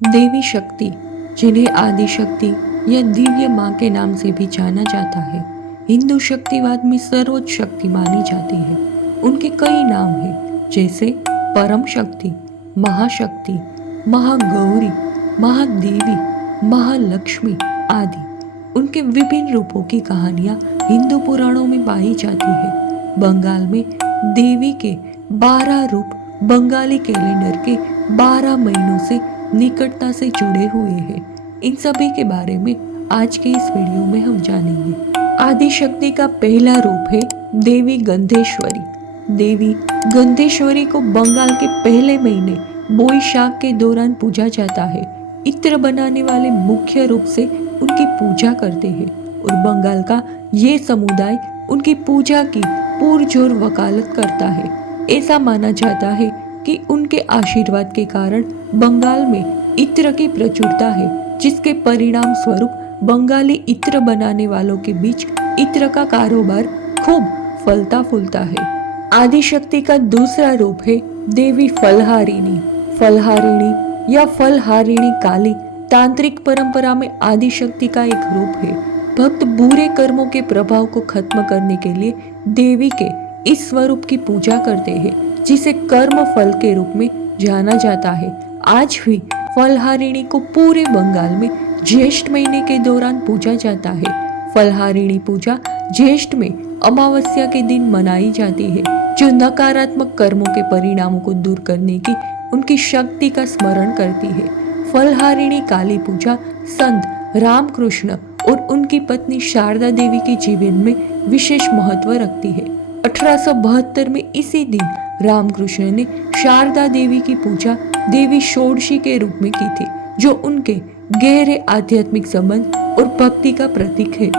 देवी शक्ति, जिन्हें आदि शक्ति या दिव्य माँ के नाम से भी जाना जाता है, हिंदू शक्तिवाद में सर्वोच्च शक्ति मानी जाती है। उनके कई नाम हैं, जैसे परम शक्ति, महाशक्ति, महागौरी, महादेवी, महालक्ष्मी आदि। उनके विभिन्न रूपों की कहानियां हिंदू पुराणों में पाई जाती है। बंगाल में देवी के 12 रूप बंगाली कैलेंडर के 12 महीनों से निकटता से जुड़े हुए हैं। इन सभी के बारे में आज के इस वीडियो में हम जानेंगे। आदि शक्ति का पहला रूप है देवी गंधेश्वरी। देवी गंधेश्वरी को बंगाल के पहले महीने बोईशाख के दौरान पूजा जाता है। इत्र बनाने वाले मुख्य रूप से उनकी पूजा करते हैं और बंगाल का ये समुदाय उनकी पूजा की पुरजोर वकालत करता है। ऐसा माना जाता है कि उनके आशीर्वाद के कारण बंगाल में इत्र की प्रचुरता है, जिसके परिणाम स्वरूप बंगाली इत्र बनाने वालों के बीच इत्र का कारोबार खूब फलता फूलता है। आदिशक्ति का दूसरा रूप है देवी फलहारिणी। फलहारिणी या फलहारिणी काली तांत्रिक परंपरा में आदिशक्ति का एक रूप है। भक्त बुरे कर्मों के प्रभाव को खत्म करने के लिए देवी के इस स्वरूप की पूजा करते हैं, जिसे कर्म फल के रूप में जाना जाता है। आज भी फलहारिणी को पूरे बंगाल में ज्येष्ठ महीने के दौरान पूजा जाता है। फलहारिणी पूजा ज्येष्ठ में अमावस्या के दिन मनाई जाती है, जो नकारात्मक कर्मों के परिणामों को दूर करने की उनकी शक्ति का स्मरण करती है। फलहारिणी काली पूजा संत रामकृष्ण और उनकी पत्नी शारदा देवी के जीवन में विशेष महत्व रखती है। 1872 में इसी दिन रामकृष्ण ने शारदा देवी की पूजा देवी षोडशी के रूप में की थी, जो उनके गहरे आध्यात्मिक संबंध और भक्ति का प्रतीक है।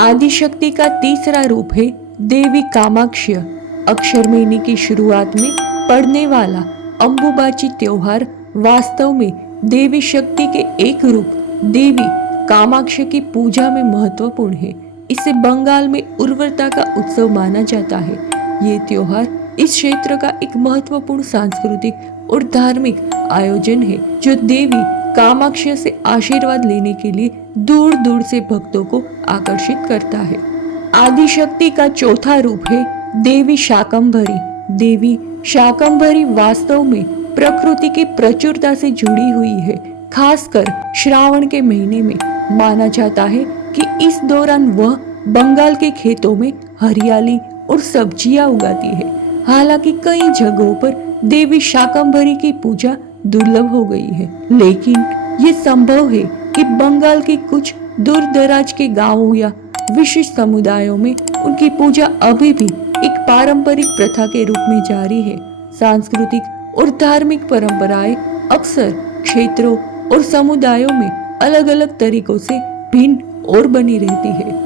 आदिशक्ति का तीसरा रूप है देवी कामाक्ष्य। अक्षर महीने की शुरुआत में पड़ने वाला अंबुबाची त्योहार वास्तव में देवी शक्ति के एक रूप देवी कामाक्ष्य की पूजा में महत्वपूर्ण है। इसे बंगाल में उर्वरता का उत्सव माना जाता है। ये त्योहार इस क्षेत्र का एक महत्वपूर्ण सांस्कृतिक और धार्मिक आयोजन है, जो देवी कामाक्ष्य से आशीर्वाद लेने के लिए दूर दूर से भक्तों को आकर्षित करता है। आदिशक्ति का चौथा रूप है देवी शाकंभरी। देवी शाकंभरी वास्तव में प्रकृति की प्रचुरता से जुड़ी हुई है। खासकर श्रावण के महीने में माना जाता है कि इस दौरान वह बंगाल के खेतों में हरियाली और सब्जियां उगाती है। हालांकि कई जगहों पर देवी शाकंभरी की पूजा दुर्लभ हो गई है, लेकिन ये संभव है कि बंगाल के कुछ दूर दराज के गांवों या विशिष्ट समुदायों में उनकी पूजा अभी भी एक पारंपरिक प्रथा के रूप में जारी है। सांस्कृतिक और धार्मिक परंपराएं अक्सर क्षेत्रों और समुदायों में अलग अलग तरीकों से भिन्न और बनी रहती है।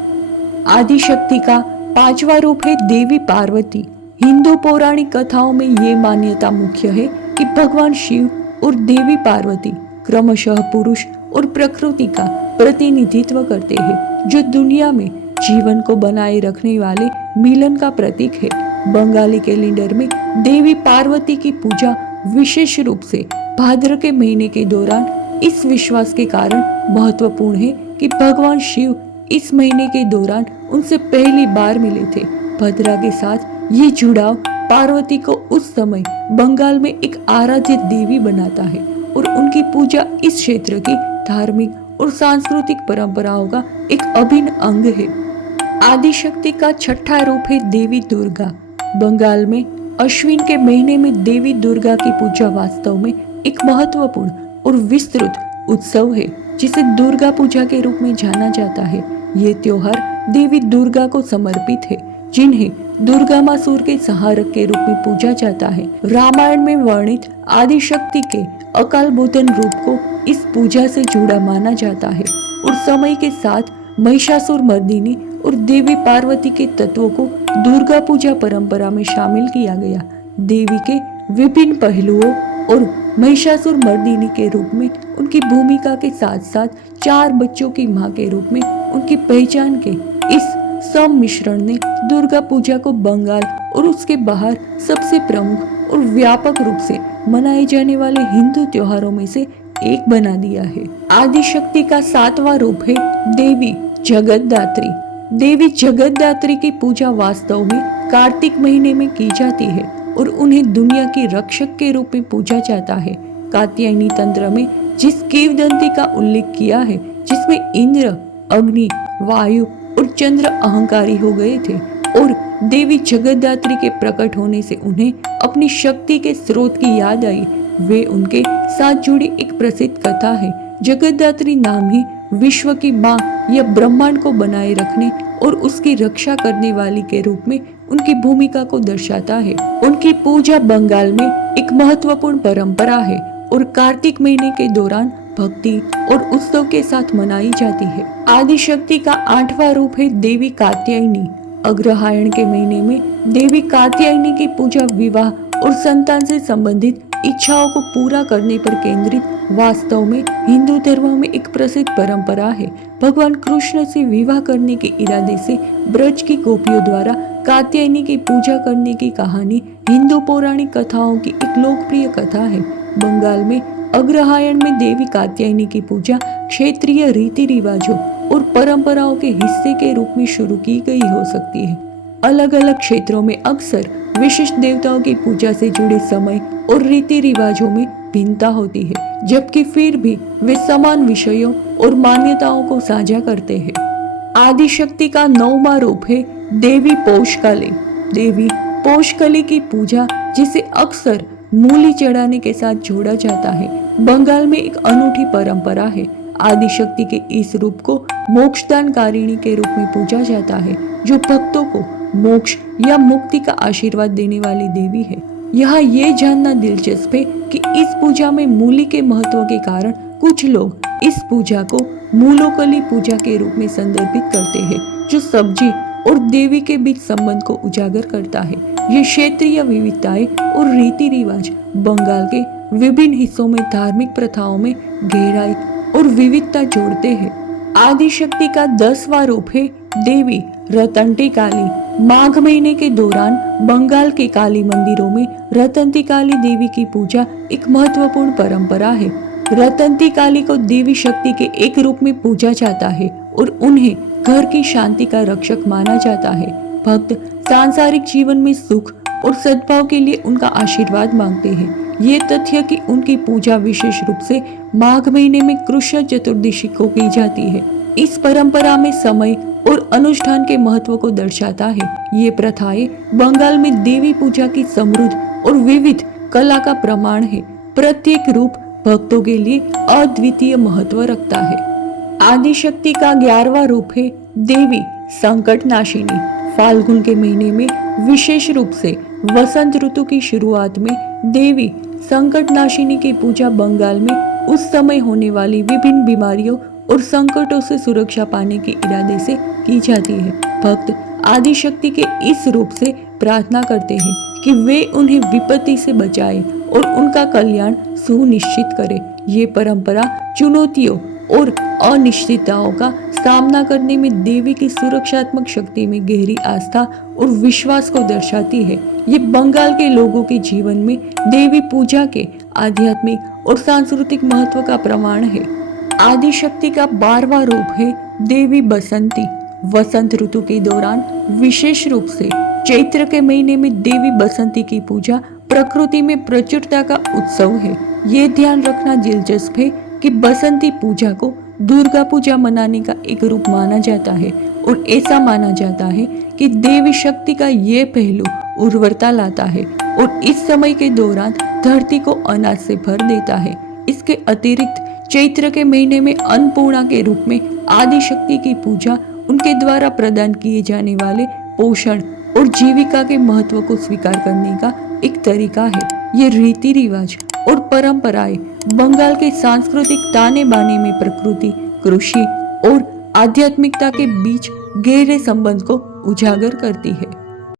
आदिशक्ति का पांचवा रूप है देवी पार्वती। हिंदू पौराणिक कथाओं में ये मान्यता मुख्य है कि भगवान शिव और देवी पार्वती क्रमशः पुरुष और प्रकृति का प्रतिनिधित्व करते हैं, जो दुनिया में जीवन को बनाए रखने वाले मिलन का प्रतीक है। बंगाली कैलेंडर में देवी पार्वती की पूजा विशेष रूप से भाद्र के महीने के दौरान इस विश्वास के कारण महत्वपूर्ण है कि भगवान शिव इस महीने के दौरान उनसे पहली बार मिले थे। भद्रा के साथ ये जुड़ाव पार्वती को उस समय बंगाल में एक आराध्य देवी बनाता है और उनकी पूजा इस क्षेत्र की धार्मिक और सांस्कृतिक परंपराओं का एक अभिन्न अंग है। आदिशक्ति का छठा रूप है देवी दुर्गा। बंगाल में अश्विन के महीने में देवी दुर्गा की पूजा वास्तव में एक महत्वपूर्ण और विस्तृत उत्सव है, जिसे दुर्गा पूजा के रूप में जाना जाता है। ये त्योहार देवी दुर्गा को समर्पित है, जिन्हें दुर्गामासुर के संहारक के रूप में पूजा जाता है। रामायण में वर्णित आदिशक्ति के अकाल बोधन रूप को इस पूजा से जुड़ा माना जाता है और समय के साथ महिषासुर मर्दिनी और देवी पार्वती के तत्वों को दुर्गा पूजा परंपरा में शामिल किया गया। देवी के विभिन्न पहलुओं और महिषासुर मर्दिनी के रूप में उनकी भूमिका के साथ साथ 4 बच्चों की मां के रूप में उनकी पहचान के इस सम्मिश्रण ने दुर्गा पूजा को बंगाल और उसके बाहर सबसे प्रमुख और व्यापक रूप से मनाए जाने वाले हिंदू त्योहारों में से एक बना दिया है। आदि शक्ति का 7वां रूप है देवी जगतदात्री। देवी जगतदात्री की पूजा वास्तव में कार्तिक महीने में की जाती है और उन्हें दुनिया की रक्षक के रूप में पूजा जाता है। कात्यायनी तंत्र में जिस किंवदंती का उल्लेख किया है, जिसमें इंद्र, अग्नि, वायु और चंद्र अहंकारी हो गए थे और देवी जगतदात्री के प्रकट होने से उन्हें अपनी शक्ति के स्रोत की याद आई, वे उनके साथ जुड़ी एक प्रसिद्ध कथा है। जगतदात्री नाम ही विश्व की माँ या ब्रह्मांड को बनाए रखने और उसकी रक्षा करने वाली के रूप में उनकी भूमिका को दर्शाता है। उनकी पूजा बंगाल में एक महत्वपूर्ण परंपरा है और कार्तिक महीने के दौरान भक्ति और उत्सव के साथ मनाई जाती है। आदि शक्ति का 8वां रूप है देवी कात्यायनी। अग्रहायण के महीने में देवी कात्यायनी की पूजा विवाह और संतान से संबंधित इच्छाओं को पूरा करने पर केंद्रित वास्तव में हिंदू धर्म में एक प्रसिद्ध परंपरा है। भगवान कृष्ण से विवाह करने के इरादे से ब्रज की गोपियों द्वारा कात्यायनी की पूजा करने की कहानी हिंदू पौराणिक कथाओं की एक लोकप्रिय कथा है। बंगाल में अग्रहायण में देवी कात्यायनी की पूजा क्षेत्रीय रीति रिवाजों और परंपराओं के हिस्से के रूप में शुरू की गई हो सकती है। अलग अलग क्षेत्रों में अक्सर विशिष्ट देवताओं की पूजा से जुड़े समय और रीति रिवाजों में भिन्नता होती है, जबकि फिर भी वे समान विषयों और मान्यताओं को साझा करते हैं। आदि शक्ति का 9वां रूप है देवी पोषकाली। देवी पोषकाली की पूजा, जिसे अक्सर मूली चढ़ाने के साथ जोड़ा जाता है, बंगाल में एक अनूठी परंपरा है। आदि शक्ति के इस रूप को मोक्षदानकारिणी के रूप में पूजा जाता है, जो भक्तों को मोक्ष या मुक्ति का आशीर्वाद देने वाली देवी है। यहाँ ये जानना दिलचस्प है कि इस पूजा में मूली के महत्व के कारण कुछ लोग इस पूजा को मूलोकली पूजा के रूप में संदर्भित करते हैं, जो सब्जी और देवी के बीच संबंध को उजागर करता है। ये क्षेत्रीय विविधताएं और रीति रिवाज बंगाल के विभिन्न हिस्सों में धार्मिक प्रथाओं में गहराई और विविधता जोड़ते हैं। आदि शक्ति का 10वां रूप है देवी रतंती काली। माघ महीने के दौरान बंगाल के काली मंदिरों में रतंती काली देवी की पूजा एक महत्वपूर्ण परंपरा है। रतंती काली को देवी शक्ति के एक रूप में पूजा जाता है और उन्हें घर की शांति का रक्षक माना जाता है। भक्त सांसारिक जीवन में सुख और सद्भाव के लिए उनका आशीर्वाद मांगते हैं। ये तथ्य कि उनकी पूजा विशेष रूप से माघ महीने में कृष्ण चतुर्दशी को की जाती है, इस परंपरा में समय और अनुष्ठान के महत्व को दर्शाता है। ये प्रथाएं बंगाल में देवी पूजा की समृद्ध और विविध कला का प्रमाण है। प्रत्येक रूप भक्तों के लिए अद्वितीय महत्व रखता है। आदि शक्ति का 11वां रूप है देवी संकट नाशिनी। फाल्गुन के महीने में विशेष रूप से वसंत ऋतु की शुरुआत में देवी संकट नाशिनी की पूजा बंगाल में उस समय होने वाली विभिन्न बीमारियों और संकटों से सुरक्षा पाने के इरादे से की जाती है। भक्त आदि शक्ति के इस रूप से प्रार्थना करते हैं कि वे उन्हें विपत्ति से बचाए और उनका कल्याण सुनिश्चित करे। ये परंपरा चुनौतियों और अनिश्चितताओं का सामना करने में देवी की सुरक्षात्मक शक्ति में गहरी आस्था और विश्वास को दर्शाती है। ये बंगाल के लोगों के जीवन में देवी पूजा के आध्यात्मिक और सांस्कृतिक महत्व का प्रमाण है। आदि शक्ति का 12वां रूप है देवी बसंती। वसंत ऋतु के दौरान विशेष रूप से चैत्र के महीने में देवी बसंती की पूजा प्रकृति में प्रचुरता का उत्सव है। ये ध्यान रखना दिलचस्प है कि बसंती पूजा को दुर्गा पूजा मनाने का एक रूप माना जाता है और ऐसा माना जाता है कि देवी शक्ति का ये पहलू उर्वरता लाता है और इस समय के दौरान धरती को अनाज से भर देता है। इसके अतिरिक्त चैत्र के महीने में अन्नपूर्णा के रूप में आदि शक्ति की पूजा उनके द्वारा प्रदान किए जाने वाले पोषण और जीविका के महत्व को स्वीकार करने का एक तरीका है। ये रीति रिवाज और परंपराएं बंगाल के सांस्कृतिक ताने बाने में प्रकृति, कृषि और आध्यात्मिकता के बीच गहरे संबंध को उजागर करती है।